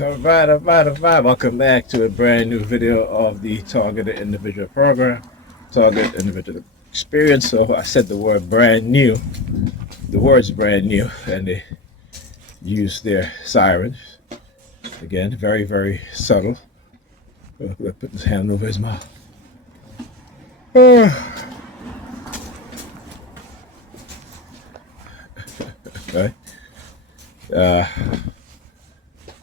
All right. Welcome back to a brand new video of the Targeted Individual Program, Targeted Individual Experience. So I said the word brand new. The word's brand new, and they use their sirens. Again, very, very subtle. Put his hand over his mouth. Okay. Uh,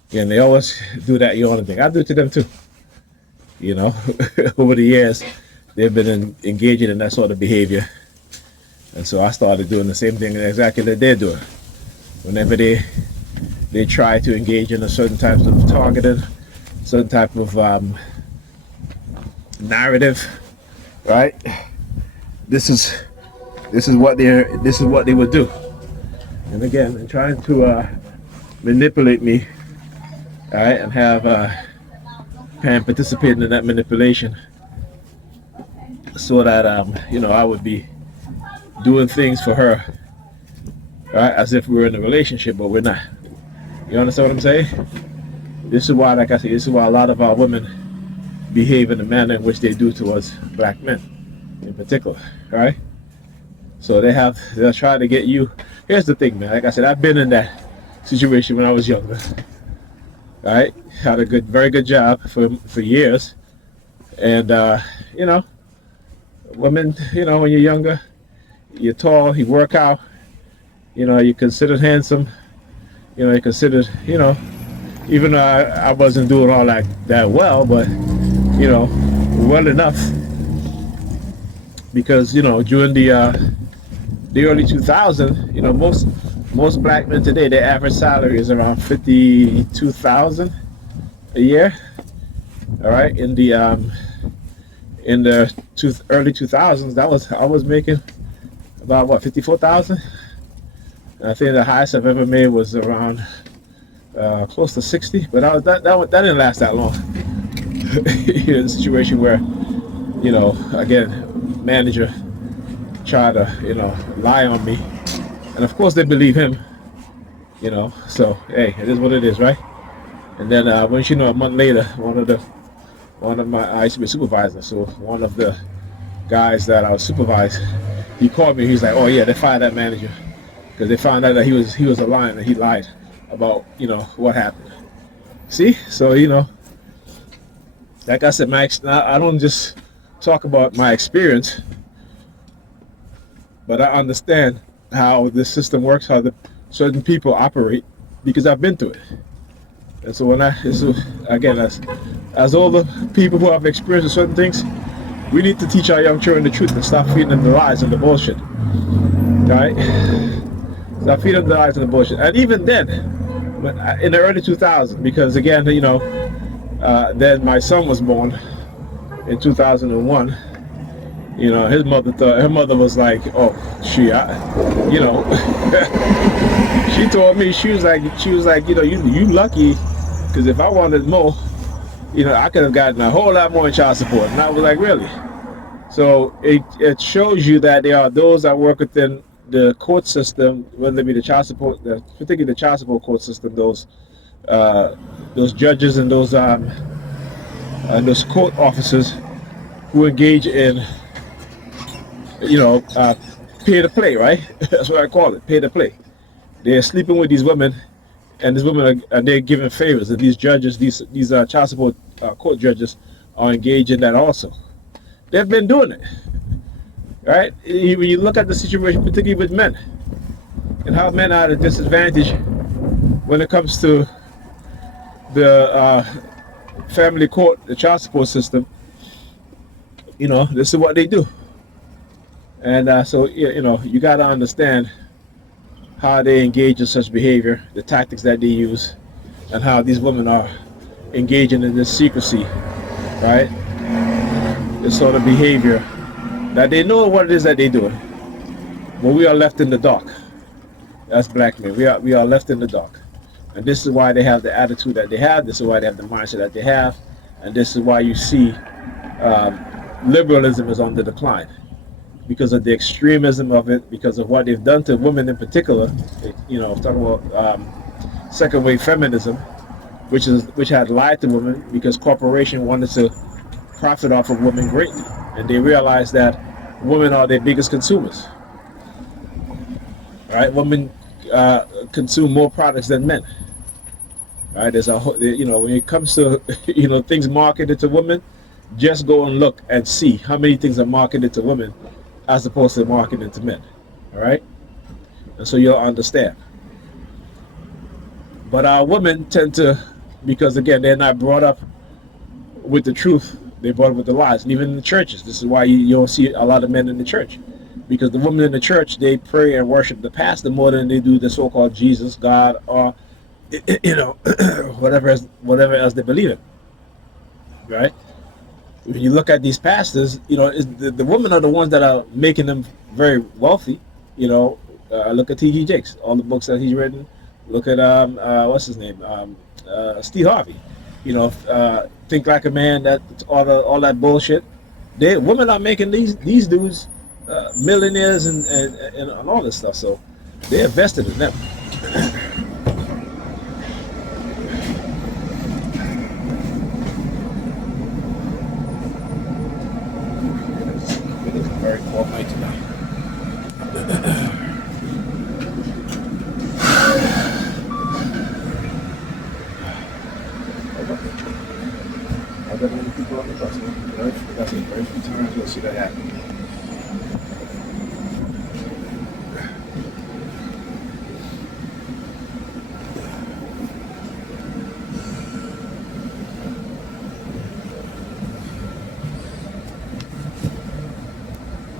Again, they always do that yawning thing. I do it to them too. You know, over the years, they've been engaging in that sort of behavior. And so I started doing the same thing exactly that they're doing. Whenever they try to engage in a certain type of targeted, certain type of narrative, right? This is what they would do. And again, they're trying to manipulate me, all right, and have Pam participating in that manipulation, so that I would be doing things for her, right, as if we were in a relationship, but we're not. You understand what I'm saying? This is why, like I said, this is why a lot of our women behave in the manner in which they do towards black men, in particular, right? So they'll try to get you. Here's the thing, man. Like I said, I've been in that situation when I was younger. Right, had a very good job for years, and women, when you're younger, you're tall, you work out, you're considered handsome, you're considered, even though I wasn't doing all that well, but well enough, because during the early 2000s, most black men today, their average salary is around 52,000 a year. All right, in the early 2000s, I was making about 54,000. I think the highest I've ever made was around close to 60, but that didn't last that long. You're in a situation where, again, manager tried to lie on me. And of course they believe him, so hey, it is what it is, right? And then a month later, I used to be a supervisor, so one of the guys that I was supervised, he called me. He's like, oh yeah, they fired that manager because they found out that he was a liar, and he lied about what happened. See, so like I said, I don't just talk about my experience, but I understand how this system works, how the certain people operate, because I've been through it. And so as older people who have experienced certain things, we need to teach our young children the truth and stop feeding them the lies and the bullshit. Right? Stop feeding them the lies and the bullshit. And even then, in the early 2000s, because again, then my son was born in 2001. Her mother was like, oh, she told me, she was like, you lucky, because if I wanted more, I could have gotten a whole lot more in child support. And I was like, really? So it shows you that there are those that work within the court system, whether it be the child support, particularly the child support court system, those judges and those court officers who engage in pay to play, right? That's what I call it, pay to play. They're sleeping with these women, and these women they're giving favors. And these judges, these child support court judges, are engaged in that also. They've been doing it, right? When you look at the situation, particularly with men, and how men are at a disadvantage when it comes to the family court, the child support system, this is what they do. And so you got to understand how they engage in such behavior, the tactics that they use, and how these women are engaging in this secrecy, right? This sort of behavior that they know what it is that they're doing, but we are left in the dark. That's black men. We are left in the dark, and this is why they have the attitude that they have. This is why they have the mindset that they have, and this is why you see liberalism is on the decline. Because of the extremism of it, because of what they've done to women in particular, talking about second wave feminism, which had lied to women because corporation wanted to profit off of women greatly, and they realized that women are their biggest consumers. Right? Women consume more products than men. Right? There's a when it comes to things marketed to women, just go and look and see how many things are marketed to women as opposed to marketed to men. All right, and so you'll understand. But our women tend to, because again they're not brought up with the truth, they're brought up with the lies. And even in the churches, this is why you don't see a lot of men in the church, because the women in the church, they pray and worship the pastor more than they do the so-called Jesus, God, or whatever else they believe in. Right? When you look at these pastors, the women are the ones that are making them very wealthy. Look at T.D. Jakes, all the books that he's written. Look at what's his name, Steve Harvey. Think Like a Man. That all that bullshit. Women are making these dudes millionaires and all this stuff. So they're invested in them.